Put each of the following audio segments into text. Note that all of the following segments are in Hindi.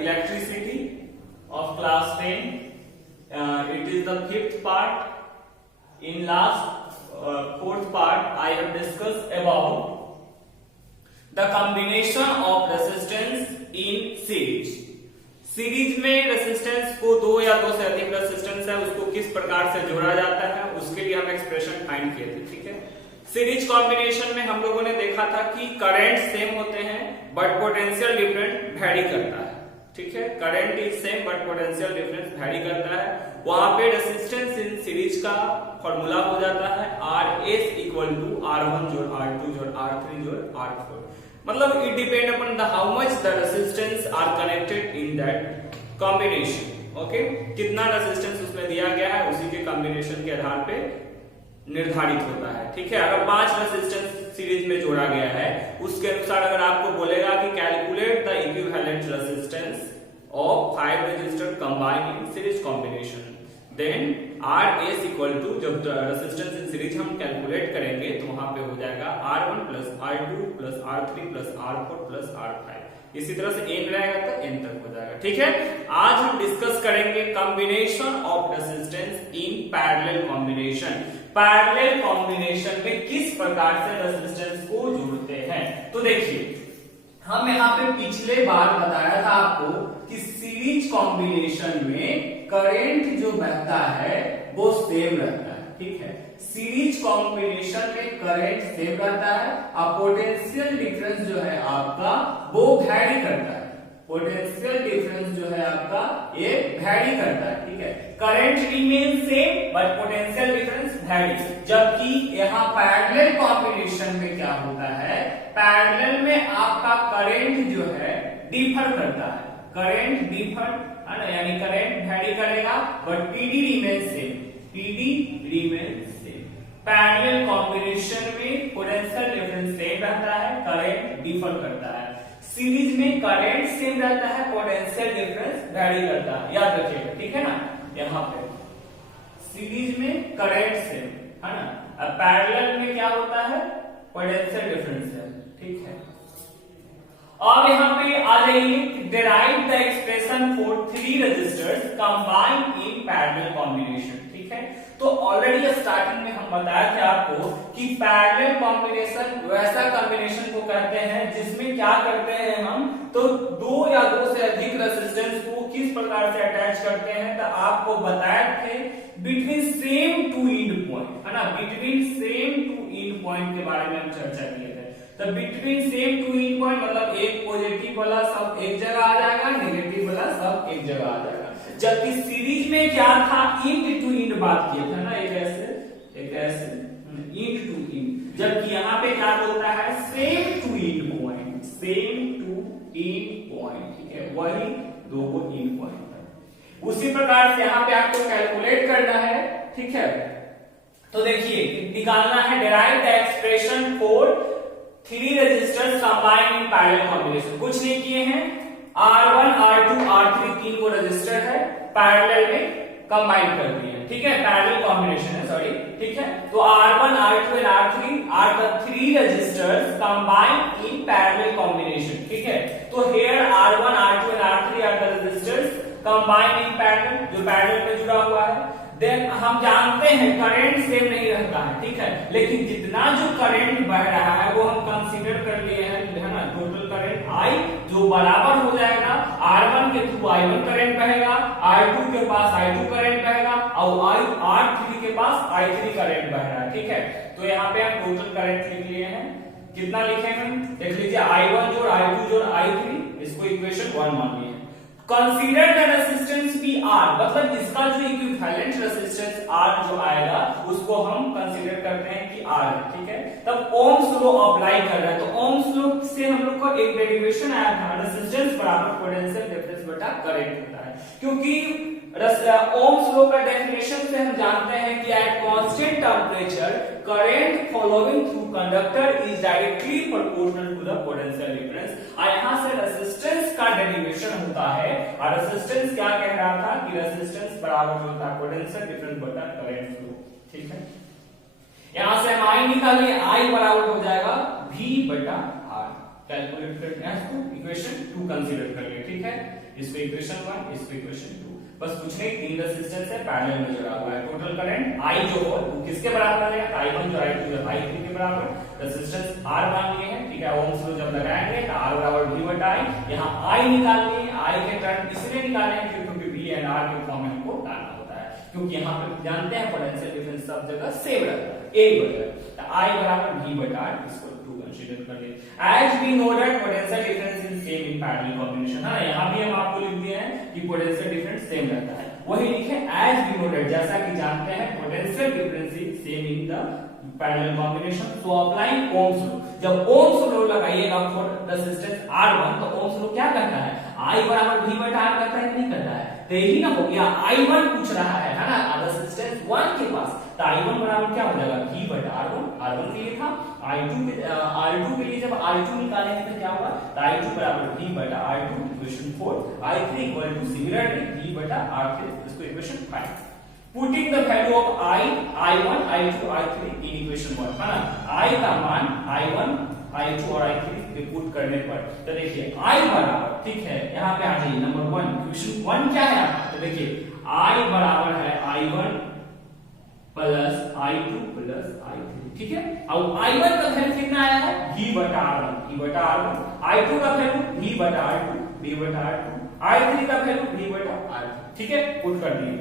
electricity of class 10. It is the fifth part. In last fourth part, I have discussed about the combination of resistance in series. Series में रेसिस्टेंस को दो या दो से अधिक रेसिस्टेंस है उसको किस प्रकार से जोड़ा जाता है उसके लिए हम एक्सप्रेशन फाइंड किए थे, ठीक है। सीरीज कॉम्बिनेशन में हम लोगों ने देखा था कि करंट सेम होते हैं बट पोटेंशियल डिफरेंस वैरी करता है, ठीक है। Current is same but potential difference vary करता है। वहां पे रेसिस्टेंस इन सीरीज का फॉर्मूला हो जाता है RS इक्वल टू R1 जोड़ R2 जोड़ R3 जोड़ R4। मतलब it depend upon the how much the resistance are connected in that combination. Okay, कितना रेसिस्टेंस उसमें दिया गया है उसी के कॉम्बिनेशन के आधार पे निर्धारित होता है, ठीक है। अगर 5 रेसिस्टेंस सीरीज में जोड़ा गया है उसके अनुसार अगर आपको बोलेगा कि calculate the equivalent resistance of 5 resistor combined in series combination, then RS equal to, जब रेसिस्टेंस इन सीरीज हम कैलकुलेट करेंगे तो वहां पे हो जाएगा R1 plus R2 plus R3 plus R4 plus R5। इसी तरह से n रहेगा तो n तक हो जाएगा, ठीक है। आज हम डिस्कस करेंगे combination of resistance in parallel combination. Parallel combination में किस प्रकार से रेसिस्टेंस को जोड़ते हैं। तो देखिए, हम यहाँ पे पिछले बार बताया था आपको कि सीरीज कॉम्बिनेशन में करंट जो बहता है वो सेम रहता है, ठीक है। सीरीज कॉम्बिनेशन में करंट सेम रहता है और पोटेंशियल डिफरेंस जो है आपका वो वैरी करता है। पोटेंशियल डिफरेंस जो है आपका ये वैरी करता है, ठीक है। Current remain same but potential difference vary. जबकि यहाँ पैरेलल कॉम्बिनेशन में क्या होता है, पैरेलल में आपका करंट जो है डिफर करता है। करंट डिफर है ना, यानी करंट वैरी करेगा but PD remain same. PD remain same. Parallel combination में पोटेंशियल डिफरेंस सेम रहता है, करंट डिफर करता है। सीरीज में करंट सेम रहता है, पोटेंशियल डिफरेंस वैरी करता है। याद रखिएगा, ठीक है ना। यहाँ पे सीरीज में करंट सेम है ना, अब पैरेलल में क्या होता है, पोटेंशियल डिफरेंस है, ठीक है। अब यहाँ पे आ जाइए, derive the expression for 3 resistors combined in parallel combination, ठीक है। तो ऑलरेडी स्टार्टिंग में हम बताया थे आपको कि पैरेलल कॉम्बिनेशन वैसा कॉम्बिनेशन को कहते हैं जिसमें क्या करते हैं हम, तो दो या दो से अधिक रेजिस्टेंस को किस प्रकार से अटैच करते हैं। तो आपको बताए थे between same two end point, है ना, between same two end point के बारे में हम चर्चा किए थे। तो between same two end point मतलब एक पॉजिटिव वाला सब एक जगह आ जाएगा, नेगेटिव वाला सब एक जगह आ जाएगा। जबकि सीरीज में क्या था, इंड टू इंड बात किया था ना, एक ऐसे इंड टू इंड। जबकि यहाँ पे क्या बोलता है, same two end point, same two end point, ठीक है। वही दो इंड पॉइंट। उसी प्रकार से यहाँ पे आपको कैलकुलेट करना है, ठीक है। तो देखिए, निकालना है derive the expression for 3 resistors combined in parallel combination. कुछ नहीं किए हैं, R1 R2 R3 तीन को रेजिस्टर है, पैरेलल में कंबाइन कर दिए, ठीक है। पैरेलल कॉम्बिनेशन है, सॉरी, ठीक है। तो R1 R2 and R3 are the 3 resistors combined in parallel combination, ठीक है। तो here R1 R2 and R3 are the resistors combined in parallel, जो पैरेलल में जुड़ा हुआ है। देन हम जानते हैं करंट सेम नहीं रहता है, ठीक है। लेकिन जितना जो करंट बह रहा है वो हम कंसीडर कर लिए हैं, है ना, टोटल करंट I जो बराबर हो जाएगा R1 के थ्रू I1 करंट बहेगा, R2 के पास I2 करंट बहेगा और R3 के पास I3 करंट बह रहा है, ठीक है। तो यहाँ पे हम टोटल करंट लिख लिए हैं। कितना लिखे हम देख लीजिए, I1 जोड़ I2 जोड़ I3, इसको इक्वेशन 1 मान लिए। कंसीडर द रेसिस्टेंस भी R, मतलब इसका जो इक्विवेलेंट रेसिस्टेंस R जो आएगा उसको हम कंसीडर करते हैं कि R, ठीक है। तब ओम्स लॉ अप्लाई कर रहा है, तो ओम्स लॉ से हम लोग को एक डेरिवेशन आया था, रेसिस्टेंस बराबर पोटेंशियल डिफरेंस बटा करंट होता है। क्योंकि ओम्स लॉ का डेफिनेशन से हम जानते हैं कि at constant temperature current flowing through conductor is directly proportional to the potential difference. यहाँ से रेसिस्टेंस का डेरिवेशन होता है और रेसिस्टेंस क्या कह रहा था कि रेसिस्टेंस बराबर होता है पोटेंशियल डिफरेंस बटा करंट फ्लो, ठीक है। यहां से हम I निकालिए, I बराबर हो जाएगा V बटा R। कैलकुलेट करते हैं इसको, इक्वेशन 2 कंसीडर कर लिए, ठीक है। इसको इक्वेशन 1, इसको इक्वेशन 2। बस कुछ नहीं, 3 रेजिस्टेंस है पैरेलल में जुड़ा हुआ है। टोटल करंट I जो हो वो किसके बराबर है? I1 जो I2 है I3 के बराबर। रेजिस्टेंस R मान लिए हैं, ठीक है। ओम्स लॉ जब लगाएंगे तो R बराबर V बटा I। यहाँ I निकालनी है, I के टर्म इसलिए निकाले हैं क्योंकि V एंड R के फॉर्म में हमको डालना होता है, क्योंकि यहाँ पे जानते हैं पोटेंशियल डिफरेंस सब जगह सेम रहता है, एक बराबर। तो I बराबर V बटा R, इसको 2 कंसीडर कर लिए। As we know that potential difference is same in parallel combination, हाँ यहाँ भी हम आपको लिख दिए हैं कि पोटेंशियल डिफरेंस सेम रहता है, वही लिखे as we know that, जैसा कि जानते हैं potential difference is same in the parallel combination. So applying Ohm's law, जब ओम्स लॉ लगाइएगा फॉर रेजिस्टेंस R1 तो ओम्स लॉ क्या कहता है? I बराबर V बटा R कहता है, नहीं कहता है? तो यही ना हो गया, I1 पूछ रहा है ना रेजिस्टेंस 1 के पास, तो I1 बराबर क्या हो जाएगा? V बटा R1, R1 के लिए था। R2 के लिए जब R2 निकालेंगे तो क्या होगा? तो I2 बराबर V बटा R2 equation 4, I3 equal two similarly V बटा R3, इसको equation 5। Putting the value of I1, I2, I3 in equation 1, है ना? I का मान I1, I2 और I3 पे पुट करने पर तो देखिए I बराबर, ठीक है, यहाँ पे आ जाइए नंबर 1, इक्वेशन 1 क्या है? तो देखिए I बराबर है I1 plus I2 plus I3, ठीक है। अब I1 का वैल्यू कितना आया है? V बटा R1, V बटा R1। I2 का वैल्यू V बटा R2, V बटा R2। I3 का वैल्यू V बटा R3, ठीक है, पुट कर दिए।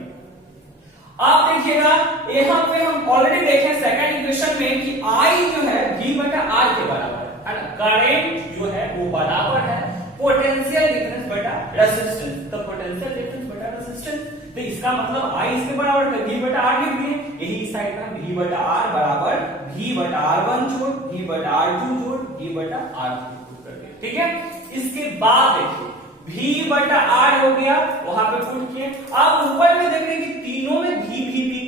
आप देखिएगा यहाँ पे हम ऑलरेडी देखे सेकंड इक्वेशन में कि I जो है V बटा R के बराबर है ना। करंट जो है वो बराबर है पोटेंशियल डिफरेंस बटा रेजिस्टेंस, तो पोटेंशियल डिफरेंस बटा रेजिस्टेंस, तो इसका मतलब I इसके बराबर है V बटा R लिख दिए। यही साइड में V बटा R बराबर V बटा R1 जोड़ V बटा R2 जोड़ V बटा R3 कर दिए, ठीक है। इसके बाद देखिए V बटा R हो गया, वहां पे पुट किए। अब ऊपर में देख रहे हैं कि तीनों में V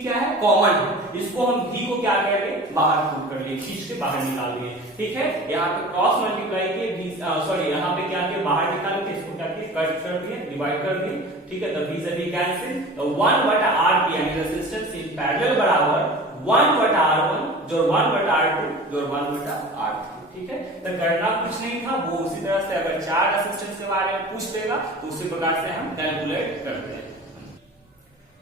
क्या है? कॉमन है। इसको हम V को क्या कर लिए? बाहर पुट कर लिए, खींच के बाहर निकाल दिए, ठीक है। यहाँ पे क्रॉस मल्टीप्लाई किए, सॉरी यहाँ पे क्या किया? बाहर निकाल के इसको क्या किए? कट कर दिए, डिवाइड कर दिए, ठीक है। तो V से V कैंसिल, तो 1 बटा R यानी रेजिस्टेंस इन पैरेलल बराबर 1 बटा R1 जोड़ 1 बटा R2 जोड़ 1 बटा R3, ठीक है। तो करना कुछ नहीं था, वो उसी तरह से अगर 4 रेजिस्टेंस के बारे में पूछ लेगा तो उसी प्रकार से हम कैलकुलेट करते हैं।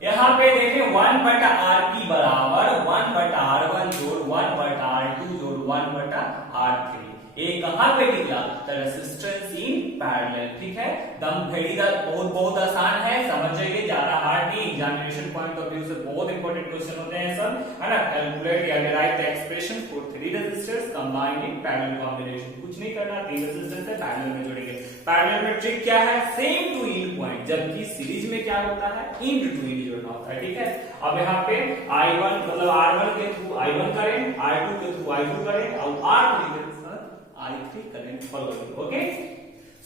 यहाँ पे देखें 1 बटा RP बराबर 1 बटा R1 जोड़ 1 बटा R2 जोड़ 1 बटा R3, ये कहां पे निकला? तो रेजिस्टेंस इन पैरेलल, ठीक है। दम भेड़ी का बहुत आसान है, समझ जाइए, ज्यादा हार्ड नहीं। एग्जामिनेशन पॉइंट ऑफ व्यू से बहुत इंपॉर्टेंट क्वेश्चन होते हैं सर, है ना। कैलकुलेट या derive the expression for 3 resistors combined in parallel combination. कुछ नहीं करना, 3 रेजिस्टेंस है पैरेलल में जोड़ेंगे। पैरेलल में ट्रिक क्या है? सेम टू इंड पॉइंट, जबकि सीरीज में क्या होता है? इंड टू इंड जोड़ना होता है, ठीक है। अब यहाँ पे I1 मतलब R1 के थ्रू I1 करें, R2 के थ्रू I2 करें और R3 के through I3 current following, okay?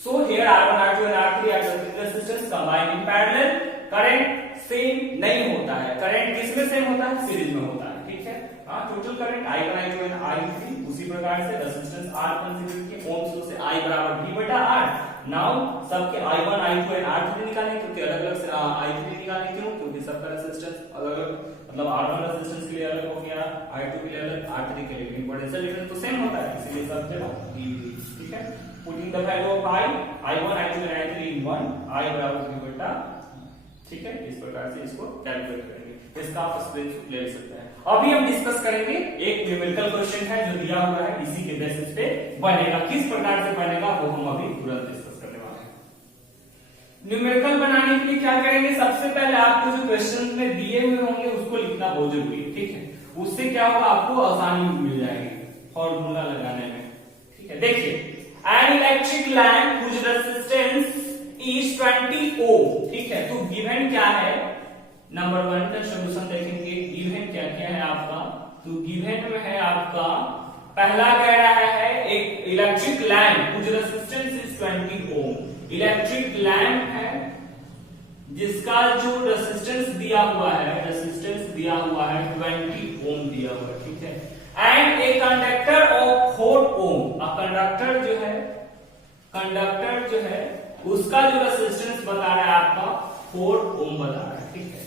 So here R1, R2 and R3 are the resistance combined in parallel. Current same नहीं होता है, करंट किसमें सेम होता है? सीरीज में होता है, ठीक है। Total current I1, I2 and I3 उसी प्रकार से रेजिस्टेंस R कंसीडर किए, ओम्स लॉ से I बराबर V बटा R। नाउ सबके I1, I2 and R3 निकालें, क्योंकि अलग-अलग से I3 निकालें, क्यों? क्योंकि सबका रेजिस्टेंस अलग-अलग, मतलब R1 रेजिस्टेंस के लिए अलग हो गया, I2 के लिए अलग, R3 के लिए, पोटेंशियल डिफरेंस तो सेम होता है, इसलिए सब जगह V, ठीक है। Putting the value of I1, I2 and I3 in 1, I बराबर V बटा, ठीक है। इस प्रकार से इसको कैलकुलेट करेंगे, इसका आप स्क्रीनशॉट ले सकते हैं। अभी हम डिस्कस करेंगे एक न्यूमेरिकल क्वेश्चन है जो दिया हुआ है, इसी के बेसिस पे बनेगा, किस प्रकार से बनेगा वो हम अभी तुरंत डिस्कस करने वाले हैं। न्यूमेरिकल बनाने के लिए क्या करेंगे? सबसे पहले आपको जो क्वेश्चन में दिए हुए होंगे उसको लिखना बहुत जरूरी है, ठीक है। उससे क्या होगा? आपको आसानी मिल जाएगी फॉर्मूला लगाने में, ठीक है। देखिए an electric lamp whose resistance is 20 ohm, ठीक है। तो गिवन क्या है? नंबर 1 का सॉल्यूशन देखेंगे। गिवन क्या क्या है आपका? तो गिवन में है आपका पहला कह रहा है एक electric lamp whose resistance is 20 ohm। Electric lamp है जिसका जो रेजिस्टेंस दिया हुआ है, रेजिस्टेंस दिया हुआ है 20 ओम दिया हुआ है, ठीक है। And a conductor of 4 ohm, conductor जो है उसका जो रेजिस्टेंस बता रहा है आपका 4 ओम बता रहा है, ठीक है।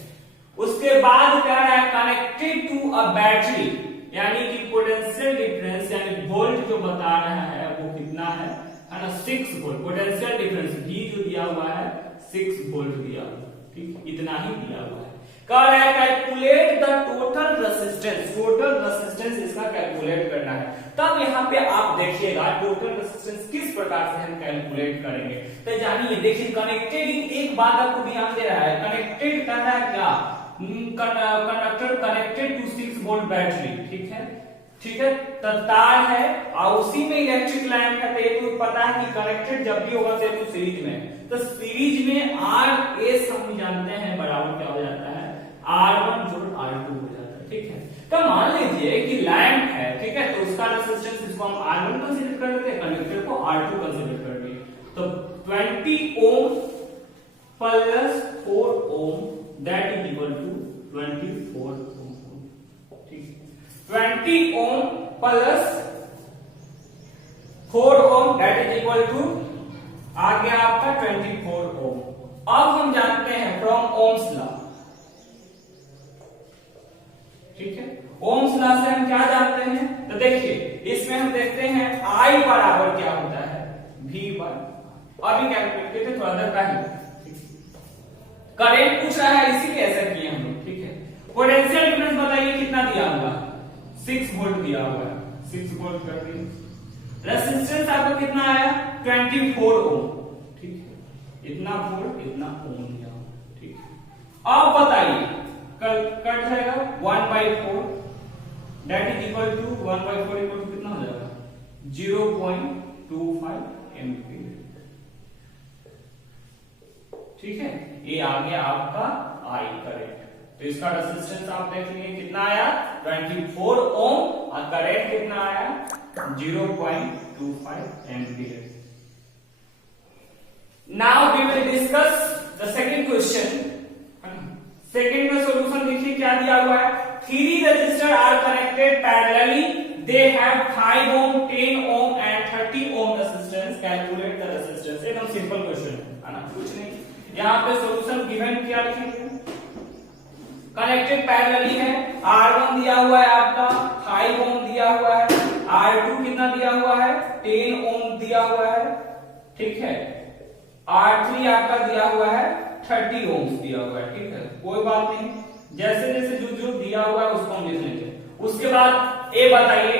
उसके बाद कह रहा है कनेक्टेड टू अ बैटरी, यानी कि पोटेंशियल डिफरेंस यानी वोल्ट जो बता रहा है वो कितना है ना, 6 वोल्ट। पोटेंशियल डिफरेंस V जो दिया हुआ है 6 वोल्ट दिया हुआ, ठीक, इतना ही दिया हुआ है। कह रहा है calculate the total resistance, total resistance इसका कैलकुलेट करना है। तब यहाँ पे आप देखिएगा टोटल रेजिस्टेंस किस प्रकार से हम कैलकुलेट करेंगे। तो जानिए, देखिए कनेक्टेड इन, एक बात आपको ध्यान दे रहा है, कनेक्टेड कर रहा है क्या, conductor connected to 6 volt battery, ठीक है, ठीक है, तो तार है और उसी में इलेक्ट्रिक लैंप है। तो ये तो पता है कि कनेक्टेड जब भी होगा तो सीरीज में, तो सीरीज में आर एस हम जानते हैं बराबर क्या हो जाता है, R1 जोड़ R2 हो जाता है, ठीक है। तो मान लीजिए कि लैंप है, ठीक है, तो उसका रेजिस्टेंस इसको हम R1 कंसीडर कर लेते हैं, कंडक्टर को R2 कंसीडर कर लिए, तो 20 ohm plus 4 ohm that is equal to 24 ohm, ठीक, 20 ohm plus 4 ohm that is equal to आ गया आपका 24 ओम। अब हम जानते हैं फ्रॉम ओम्स लॉ, ठीक है, ओम्स लॉ से हम क्या जानते हैं, तो देखिए इसमें हम देखते हैं I बराबर क्या होता है, V बाय, अभी कैलकुलेट किए थे थोड़ा देर पहले, करंट पूछ रहा है इसीलिए ऐसा किए हम लोग, ठीक है। पोटेंशियल डिफरेंस बताइए कितना दिया हुआ, 6 वोल्ट दिया हुआ है, 6 वोल्ट कर दिए। रेजिस्टेंस आपको कितना आया, 24 ओम, ठीक है, इतना वोल्ट इतना ओम दिया हुआ, ठीक है। अब बताइए कट जाएगा 1/4 that is equal to 1/4 equal to कितना हो जाएगा, 0.25 एम्पीयर, ठीक है। ये आ गया आपका I करंट। तो इसका रेजिस्टेंस आप देख लीजिए कितना आया, 24 ओम, और करंट कितना आया, 0.25 ampere. Now we will discuss the second question. Second में सॉल्यूशन देखिए क्या दिया हुआ है, 3 resistor are connected parallelly, they have 5 ohm, 10 ohm and 30 ohm resistance, calculate the resistance. एकदम सिंपल क्वेश्चन है ना, कुछ नहीं। यहाँ पे सॉल्यूशन गिवन क्या लिखेंगे, कनेक्टेड पैरेलली है, R1 दिया हुआ है आपका 5 ओम दिया हुआ है, R2 कितना दिया हुआ है, 10 ओम दिया हुआ है, ठीक है, R3 आपका दिया हुआ है 30 ओम दिया हुआ है, ठीक है, कोई बात नहीं, जैसे जैसे जो जो दिया हुआ है उसको हम लिख लेंगे। उसके बाद ए बताइए,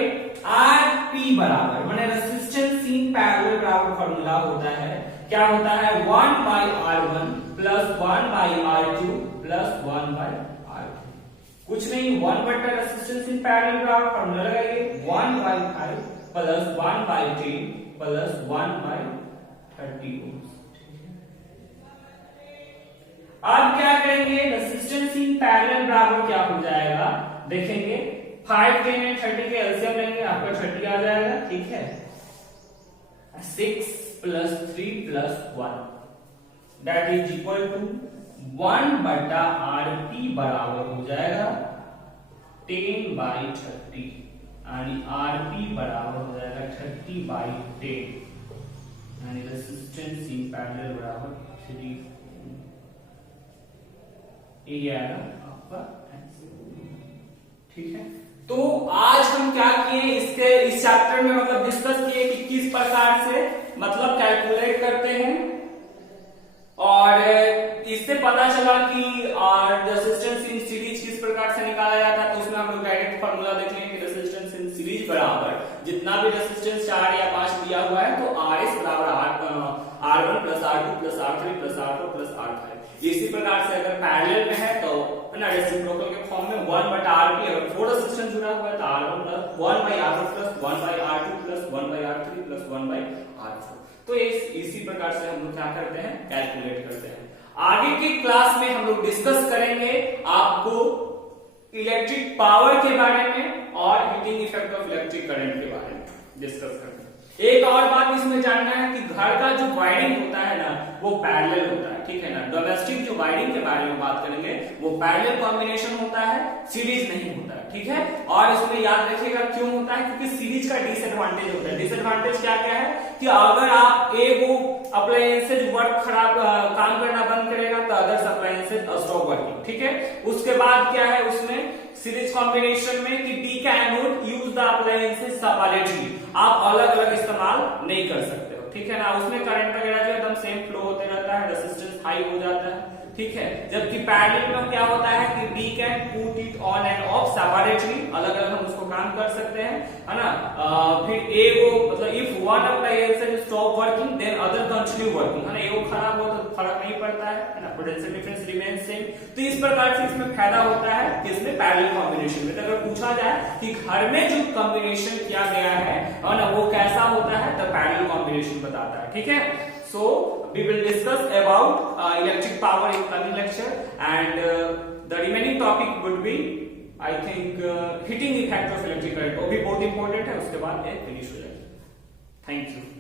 Rp बराबर माने रेजिस्टेंस इन पैरेलल बराबर फार्मूला होता है, क्या होता है, 1/R1 plus 1/R2 plus 1/R3, कुछ नहीं, 1 बटा रेजिस्टेंस इन पैरेलल बराबर फार्मूला लगाइए, 1/5 प्लस 1/10 प्लस 1/30 ओम। अब क्या करेंगे, रेजिस्टेंस इन पैरेलल बराबर क्या हो जाएगा, देखेंगे 5, 10 एंड 30 के एलसीएम लेंगे, आपका 30 आ जाएगा, ठीक है, 6 plus 3 plus 1 that is equal to 1 बटा Rp बराबर हो जाएगा 10/30 यानी Rp बराबर हो जाएगा 30/10 यानी रेजिस्टेंस इन पैरेलल बराबर 3, ये आएगा आपका आंसर, ठीक है। तो आज हम क्या किए, इसके इस चैप्टर में मतलब डिस्कस किए कि किस प्रकार से मतलब कैलकुलेट करते हैं, और इससे पता चला कि रेजिस्टेंस इन सीरीज किस प्रकार से निकाला जाता है। तो उसमें हम लोग डायरेक्ट फार्मूला देख लेंगे, रेजिस्टेंस इन सीरीज बराबर जितना भी रेजिस्टेंस 4 या 5 दिया हुआ है तो RS बराबर R1 plus R2 plus R3 plus R4 plus R5। इसी प्रकार से अगर पैरेलल में है तो ना रेसिप्रोकल के फॉर्म में 1 बटा Rp, अगर 4 रेजिस्टेंस जुड़ा हुआ है तो R1 plus 1/R1 plus 1/R2 plus 1/R3 plus 1/R4। तो इसी प्रकार से हम लोग क्या करते हैं, कैलकुलेट करते हैं। आगे की क्लास में हम लोग डिस्कस करेंगे आपको इलेक्ट्रिक पावर के बारे में और heating effect of electric current के बारे में डिस्कस करेंगे। एक और बात इसमें जानना है कि घर का जो वायरिंग होता है ना वो पैरेलल होता है, ठीक है ना। डोमेस्टिक जो वायरिंग के बारे में बात करेंगे वो पैरेलल कॉम्बिनेशन होता है, सीरीज नहीं होता है, ठीक है। और इसमें याद रखिएगा क्यों होता है, क्योंकि सीरीज का डिसएडवांटेज होता है। डिसएडवांटेज क्या क्या है कि अगर आप एक अप्लायंसेज वर्क खराब काम करना बंद करेगा तो अदर्स अप्लायंसेज स्टॉप वर्किंग, ठीक है। उसके बाद क्या है उसमें सीरीज कॉम्बिनेशन में कि D can not use the appliances separately, आप अलग अलग इस्तेमाल नहीं कर सकते हो, ठीक है ना, उसमें करंट वगैरह जो एकदम सेम फ्लो होते रहता है, रेजिस्टेंस हाई हो जाता है, ठीक है। जबकि पैरेलल में क्या होता है कि we can put it on and off separately, अलग अलग हम उसको काम कर सकते हैं, है ना। फिर एगो मतलब if one appliance stop working then other continue working, है ना, एगो खराब हो तो फर्क नहीं पड़ता है ना, पोटेंशियल डिफरेंस रिमेन सेम। तो इस प्रकार से इसमें फायदा होता है किसमें, पैरेलल कॉम्बिनेशन में। तो अगर पूछा जाए कि घर में जो कॉम्बिनेशन किया गया है ना वो कैसा होता है, तो पैरेलल कॉम्बिनेशन बताता है, ठीक है। So we will discuss about electric power in coming lecture, and the remaining topic would be I think heating effect of electric current, वो भी बहुत important है, उसके बाद ये finish हो जाएगा। Thank you.